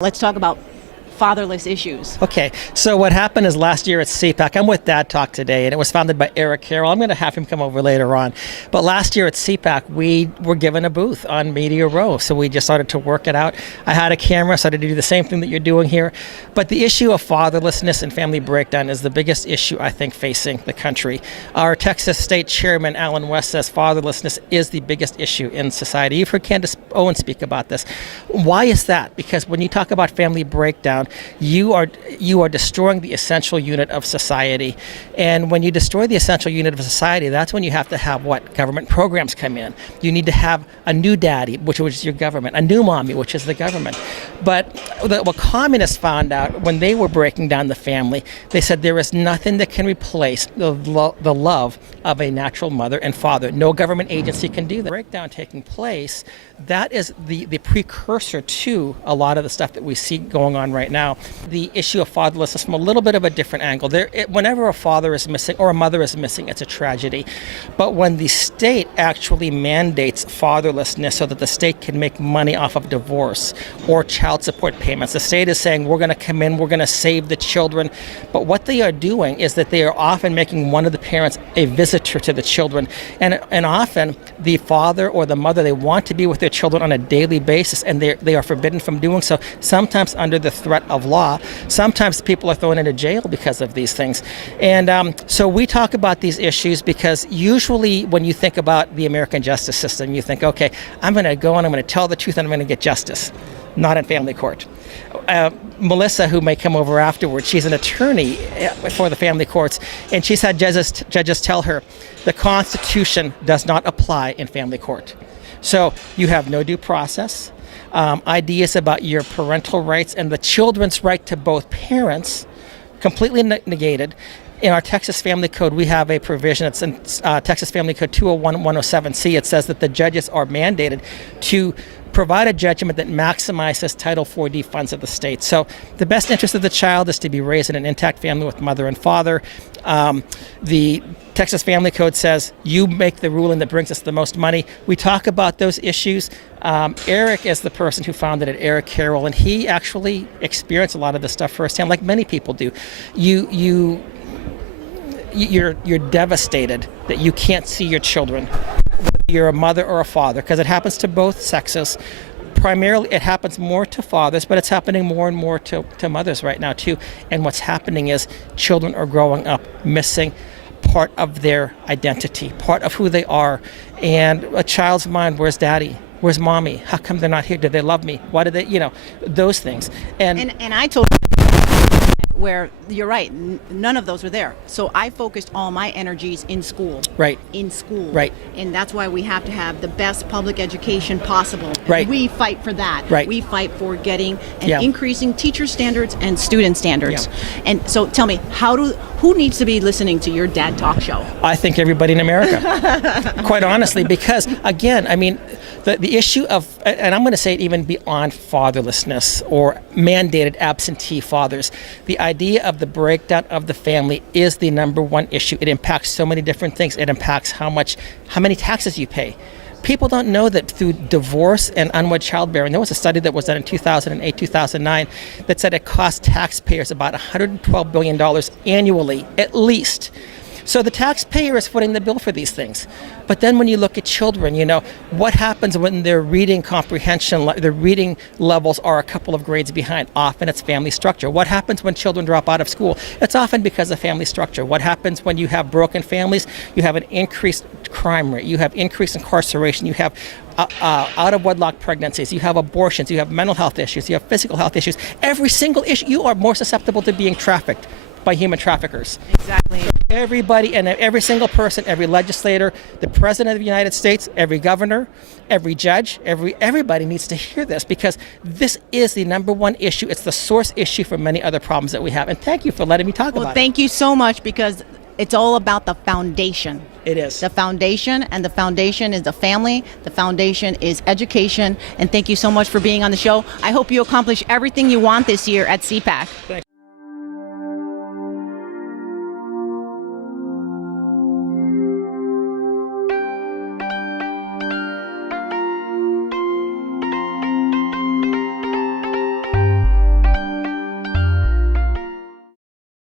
Let's talk about fatherless issues. Okay, so what happened is last year at CPAC, I'm with Dad Talk today, and it was founded by Eric Carrol. I'm going to have him come over later on. But last year at CPAC, we were given a booth on Media Row, so we just started to work it out. I had a camera, started to do the same thing that you're doing here. But the issue of fatherlessness and family breakdown is the biggest issue, I think, facing the country. Our Texas State Chairman, Alan West, says fatherlessness is the biggest issue in society. You've heard Candace Owen speak about this. Why is that? Because when you talk about family breakdown, you are destroying the essential unit of society. And when you destroy the essential unit of society, that's when you have to have what? Government programs come in. You need to have a new daddy, which is your government, a new mommy, which is the government. But what communists found out when they were breaking down the family, they said there is nothing that can replace the love of a natural mother and father. No government agency can do that. Breakdown taking place, that is the precursor to a lot of the stuff that we see going on right now. The issue of fatherlessness from a little bit of a different angle. Whenever a father is missing or a mother is missing, it's a tragedy. But when the state actually mandates fatherlessness so that the state can make money off of divorce or child support payments, the state is saying, we're going to come in, we're going to save the children. But what they are doing is that they are often making one of the parents a visitor to the children. And often the father or the mother, they want to be with their children on a daily basis, and they are forbidden from doing so, sometimes under the threat of law. Sometimes people are thrown into jail because of these things. And so we talk about these issues because usually when you think about the American justice system, you think, okay, I'm going to go and I'm going to tell the truth and I'm going to get justice. Not in family court. Melissa, who may come over afterwards, she's an attorney for the family courts, and she's had judges tell her the Constitution does not apply in family court. So you have no due process. Ideas about your parental rights and the children's right to both parents completely negated. In our Texas Family Code, we have a provision. It's in Texas Family Code 201-107C. It says that the judges are mandated to provide a judgment that maximizes Title 4D funds of the state. So the best interest of the child is to be raised in an intact family with mother and father. The Texas Family Code says you make the ruling that brings us the most money. We talk about those issues. Eric is the person who founded it, Eric Carrol, and he actually experienced a lot of this stuff firsthand, like many people do. You're devastated that you can't see your children, whether you're a mother or a father, because it happens to both sexes. Primarily, it happens more to fathers, but it's happening more and more to mothers right now, too. And what's happening is children are growing up missing part of their identity, part of who they are. And a child's mind, where's daddy? Where's mommy? How come they're not here? Do they love me? Why do they, those things. And I told where you're right, none of those were there. So I focused all my energies in school. Right. In school. Right. And that's why we have to have the best public education possible. Right. We fight for that. Right. We fight for getting and increasing teacher standards and student standards. Yeah. And so tell me, who needs to be listening to your Dad Talk show? I think everybody in America, quite honestly, because again, I mean, the issue of, and I'm going to say it even beyond fatherlessness or mandated absentee fathers, the idea of the breakdown of the family is the number one issue. It impacts so many different things. It impacts how many taxes you pay. People don't know that through divorce and unwed childbearing, there was a study that was done in 2008, 2009 that said it cost taxpayers about $112 billion annually, at least. So the taxpayer is footing the bill for these things. But then when you look at children, what happens when their reading comprehension, their reading levels are a couple of grades behind? Often it's family structure. What happens when children drop out of school? It's often because of family structure. What happens when you have broken families? You have an increased crime rate. You have increased incarceration. You have out-of-wedlock pregnancies. You have abortions. You have mental health issues. You have physical health issues. Every single issue, you are more susceptible to being trafficked by human traffickers. Exactly. So everybody and every single person, every legislator, the president of the United States, every governor, every judge, everybody needs to hear this, because this is the number one issue. It's the source issue for many other problems that we have. And thank you for letting me talk about it. Well, thank you so much, because it's all about the foundation. It is. The foundation, and the foundation is the family. The foundation is education. And thank you so much for being on the show. I hope you accomplish everything you want this year at CPAC. Thanks.